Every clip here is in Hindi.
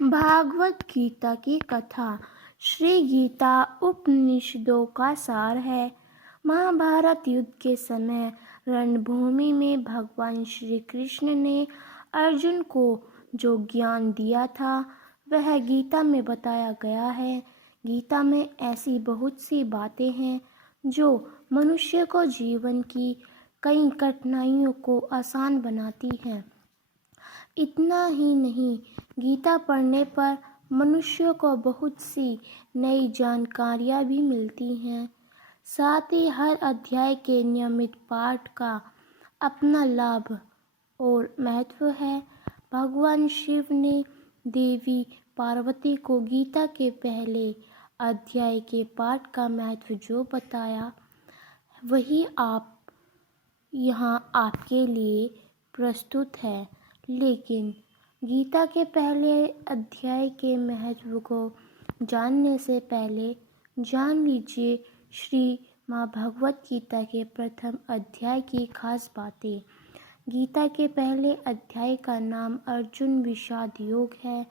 भागवत गीता की कथा। श्री गीता उपनिषदों का सार है। महाभारत युद्ध के समय रणभूमि में भगवान श्री कृष्ण ने अर्जुन को जो ज्ञान दिया था वह गीता में बताया गया है। गीता में ऐसी बहुत सी बातें हैं जो मनुष्य को जीवन की कई कठिनाइयों को आसान बनाती हैं। इतना ही नहीं, गीता पढ़ने पर मनुष्य को बहुत सी नई जानकारियाँ भी मिलती हैं। साथ ही हर अध्याय के नियमित पाठ का अपना लाभ और महत्व है। भगवान शिव ने देवी पार्वती को गीता के पहले अध्याय के पाठ का महत्व जो बताया वही आप यहाँ आपके लिए प्रस्तुत है। लेकिन गीता के पहले अध्याय के महत्व को जानने से पहले जान लीजिए श्री माँ भगवत गीता के प्रथम अध्याय की खास बातें। गीता के पहले अध्याय का नाम अर्जुन विषाद योग है।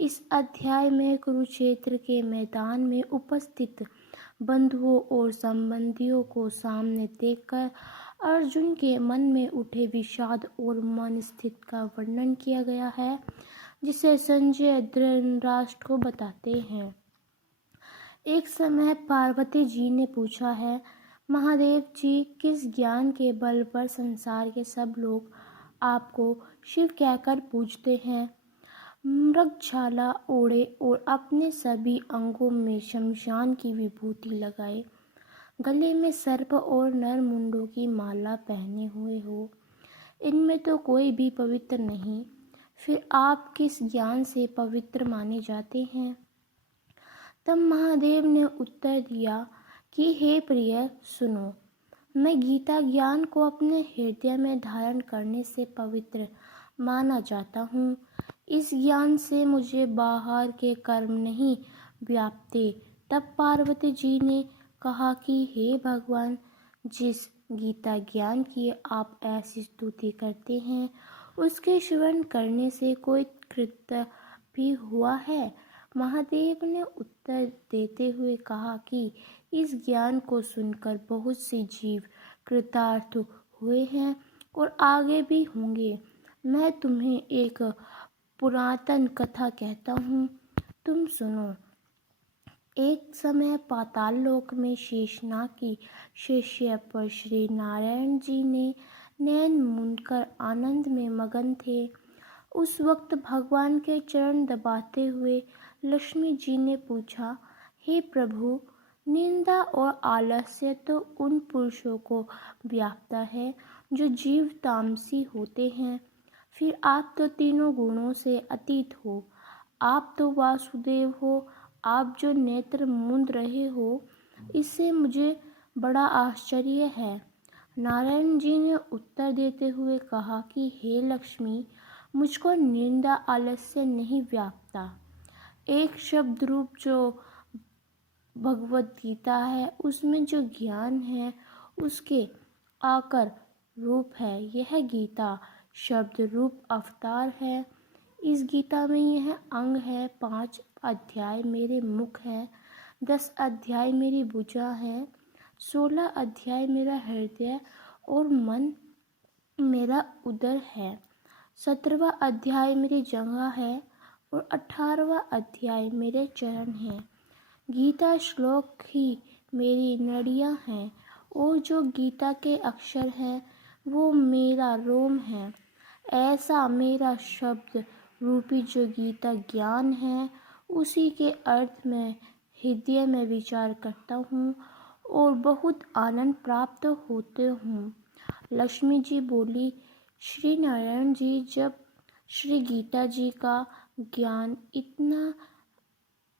इस अध्याय में कुरुक्षेत्र के मैदान में उपस्थित बंधुओं और संबंधियों को सामने देखकर अर्जुन के मन में उठे विषाद और मन स्थिति का वर्णन किया गया है, जिसे संजय धृतराष्ट्र को बताते हैं। एक समय पार्वती जी ने पूछा है, महादेव जी, किस ज्ञान के बल पर संसार के सब लोग आपको शिव कहकर पूजते हैं? मृगछाला ओढ़े और अपने सभी अंगों में शमशान की विभूति लगाए, गले में सर्प और नर मुंडों की माला पहने हुए हो, इनमें तो कोई भी पवित्र नहीं, फिर आप किस ज्ञान से पवित्र माने जाते हैं? तब महादेव ने उत्तर दिया कि हे प्रिय, सुनो, मैं गीता ज्ञान को अपने हृदय में धारण करने से पवित्र माना जाता हूँ। इस ज्ञान से मुझे बाहर के कर्म नहीं व्यापते। तब पार्वती जी ने कहा कि हे भगवान, जिस गीता ज्ञान की आप ऐसी स्तुति करते हैं उसके श्रवण करने से कोई कृत्य भी हुआ है? महादेव ने उत्तर देते हुए कहा कि इस ज्ञान को सुनकर बहुत से जीव कृतार्थ हुए हैं और आगे भी होंगे। मैं तुम्हें एक पुरातन कथा कहता हूँ, तुम सुनो। एक समय पाताल लोक में शेषनाग की शिष्य पर श्री नारायण जी ने नैन मूंदकर आनंद में मगन थे। उस वक्त भगवान के चरण दबाते हुए लक्ष्मी जी ने पूछा, हे प्रभु, निंदा और आलस्य तो उन पुरुषों को व्यापता है जो जीव तामसी होते हैं, फिर आप तो तीनों गुणों से अतीत हो। आप तो वासुदेव हो, आप जो नेत्र मूंद रहे हो, इससे मुझे बड़ा आश्चर्य है। नारायण जी ने उत्तर देते हुए कहा कि हे लक्ष्मी, मुझको निंदा आलस्य नहीं व्यापता। एक शब्द रूप जो भगवत गीता है उसमें जो ज्ञान है उसके आकर रूप है। यह गीता शब्द रूप अवतार है। इस गीता में यह अंग है, 5 अध्याय मेरे मुख है, 10 अध्याय मेरी भुजा है, 16 अध्याय मेरा हृदय और मन मेरा उदर है, 17वां अध्याय मेरी जंघा है और 18वां अध्याय मेरे चरण हैं। गीता श्लोक ही मेरी नड़ियाँ हैं और जो गीता के अक्षर हैं वो मेरा रोम है। ऐसा मेरा शब्द रूपी जो गीता ज्ञान है उसी के अर्थ में हृदय में विचार करता हूँ और बहुत आनंद प्राप्त होते हूँ। लक्ष्मी जी बोली, श्री नारायण जी, जब श्री गीता जी का ज्ञान इतना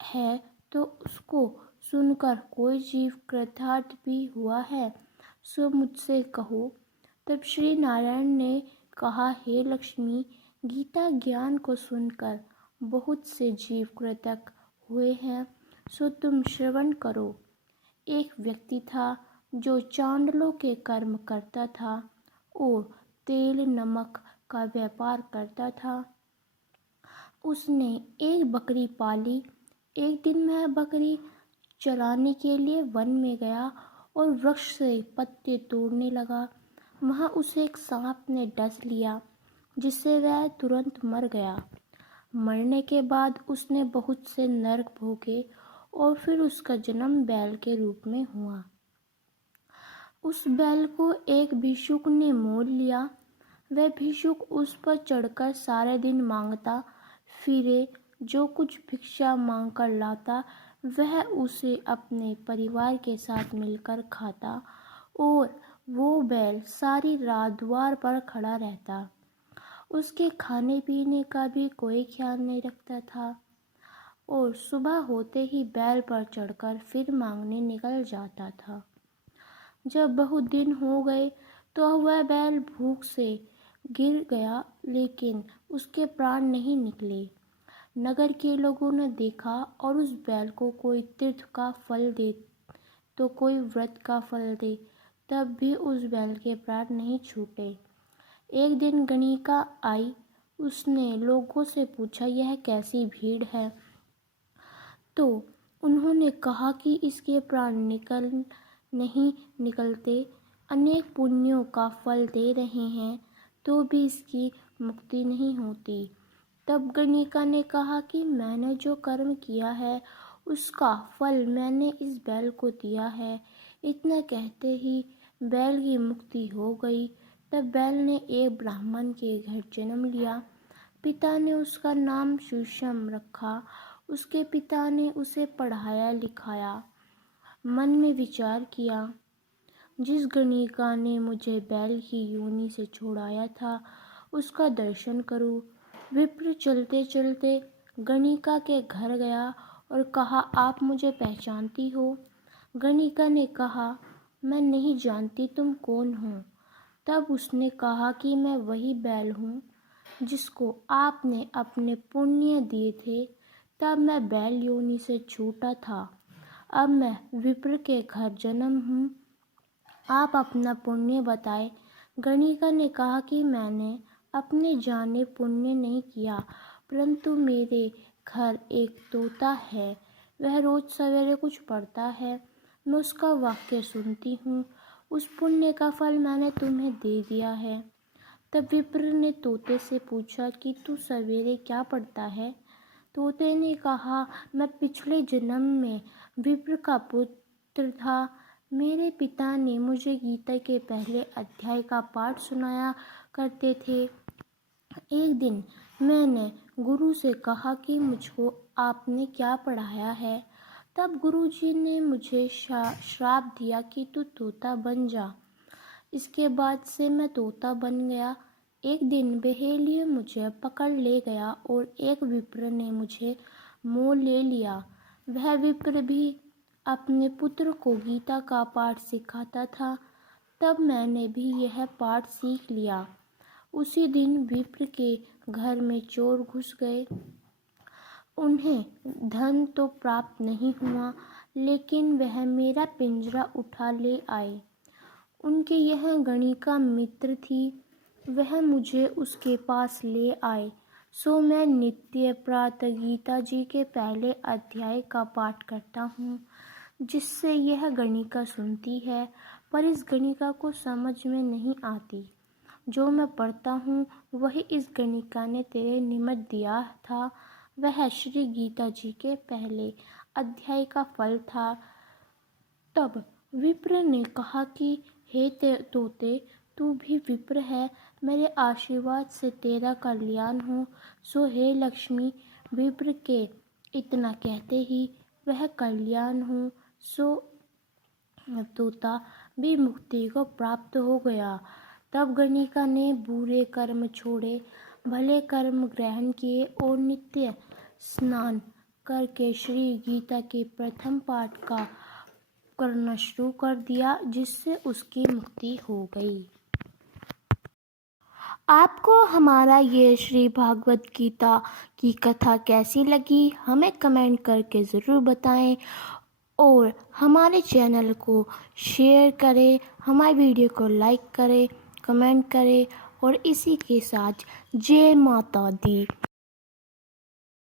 है तो उसको सुनकर कोई जीव कृतार्थ भी हुआ है, सो मुझसे कहो। तब श्री नारायण ने कहा, हे लक्ष्मी, गीता ज्ञान को सुनकर बहुत से जीव कृतज्ञ हुए हैं, सो तुम श्रवण करो। एक व्यक्ति था जो चांडालों के कर्म करता था और तेल नमक का व्यापार करता था। उसने एक बकरी पाली। एक दिन वह बकरी चराने के लिए वन में गया और वृक्ष से पत्ते तोड़ने लगा। वहाँ उसे एक सांप ने डस लिया, जिससे वह तुरंत मर गया। मरने के बाद उसने बहुत से नरक भोगे और फिर उसका जन्म बैल के रूप में हुआ। उस बैल को एक भिक्षुक ने मोल लिया। वह भिक्षुक उस पर चढ़कर सारे दिन मांगता फिरे। जो कुछ भिक्षा मांगकर लाता वह उसे अपने परिवार के साथ मिलकर खाता और वो बैल सारी रात द्वार पर खड़ा रहता। उसके खाने पीने का भी कोई ख्याल नहीं रखता था और सुबह होते ही बैल पर चढ़कर फिर मांगने निकल जाता था। जब बहुत दिन हो गए तो वह बैल भूख से गिर गया, लेकिन उसके प्राण नहीं निकले। नगर के लोगों ने देखा और उस बैल को कोई तीर्थ का फल दे तो कोई व्रत का फल दे, तब भी उस बैल के प्राण नहीं छूटे। एक दिन गणिका आई। उसने लोगों से पूछा, यह कैसी भीड़ है? तो उन्होंने कहा कि इसके प्राण नहीं निकलते, अनेक पुण्यों का फल दे रहे हैं तो भी इसकी मुक्ति नहीं होती। तब गणिका ने कहा कि मैंने जो कर्म किया है उसका फल मैंने इस बैल को दिया है। इतना कहते ही बैल की मुक्ति हो गई। तब बैल ने एक ब्राह्मण के घर जन्म लिया। पिता ने उसका नाम सुषम रखा। उसके पिता ने उसे पढ़ाया लिखाया। मन में विचार किया, जिस गणिका ने मुझे बैल की योनि से छुड़ाया था उसका दर्शन करूं। विप्र चलते चलते गणिका के घर गया और कहा, आप मुझे पहचानती हो? गणिका ने कहा, मैं नहीं जानती, तुम कौन हो? तब उसने कहा कि मैं वही बैल हूँ जिसको आपने अपने पुण्य दिए थे। तब मैं बैल योनि से छूटा था। अब मैं विप्र के घर जन्म हूँ। आप अपना पुण्य बताएं। गणिका ने कहा कि मैंने अपने जाने पुण्य नहीं किया, परंतु मेरे घर एक तोता है। वह रोज सवेरे कुछ पढ़ता है, मैं उसका वाक्य सुनती हूँ। उस पुण्य का फल मैंने तुम्हें दे दिया है। तब विप्र ने तोते से पूछा कि तू सवेरे क्या पढ़ता है? तोते ने कहा, मैं पिछले जन्म में विप्र का पुत्र था। मेरे पिता ने मुझे गीता के पहले अध्याय का पाठ सुनाया करते थे। एक दिन मैंने गुरु से कहा कि मुझको आपने क्या पढ़ाया है। तब गुरुजी ने मुझे श्राप दिया कि तू तोता बन जा। इसके बाद से मैं तोता बन गया। एक दिन बहेलिया मुझे पकड़ ले गया और एक विप्र ने मुझे मोल ले लिया। वह विप्र भी अपने पुत्र को गीता का पाठ सिखाता था। तब मैंने भी यह पाठ सीख लिया। उसी दिन विप्र के घर में चोर घुस गए। उन्हें धन तो प्राप्त नहीं हुआ, लेकिन वह मेरा पिंजरा उठा ले आए। उनके यह गणिका मित्र थी। वह मुझे उसके पास ले आए। सो मैं नित्य प्रातः गीता जी के पहले अध्याय का पाठ करता हूँ, जिससे यह गणिका सुनती है, पर इस गणिका को समझ में नहीं आती। जो मैं पढ़ता हूँ वही इस गणिका ने तेरे निमित्त दिया था। वह श्री गीता जी के पहले अध्याय का फल था। तब विप्र ने कहा कि हे तोते, तू भी विप्र है, मेरे आशीर्वाद से तेरा कल्याण हो। सो हे लक्ष्मी। विप्र के इतना कहते ही वह कल्याण हो। सो तोता भी मुक्ति को प्राप्त हो गया। तब गणिका ने बुरे कर्म छोड़े, भले कर्म ग्रहण किए और नित्य स्नान करके श्री गीता के प्रथम पाठ का करना शुरू कर दिया, जिससे उसकी मुक्ति हो गई। आपको हमारा ये श्री भागवत गीता की कथा कैसी लगी हमें कमेंट करके ज़रूर बताएं और हमारे चैनल को शेयर करें, हमारी वीडियो को लाइक करें, कमेंट करें और इसी के साथ जय माता दी।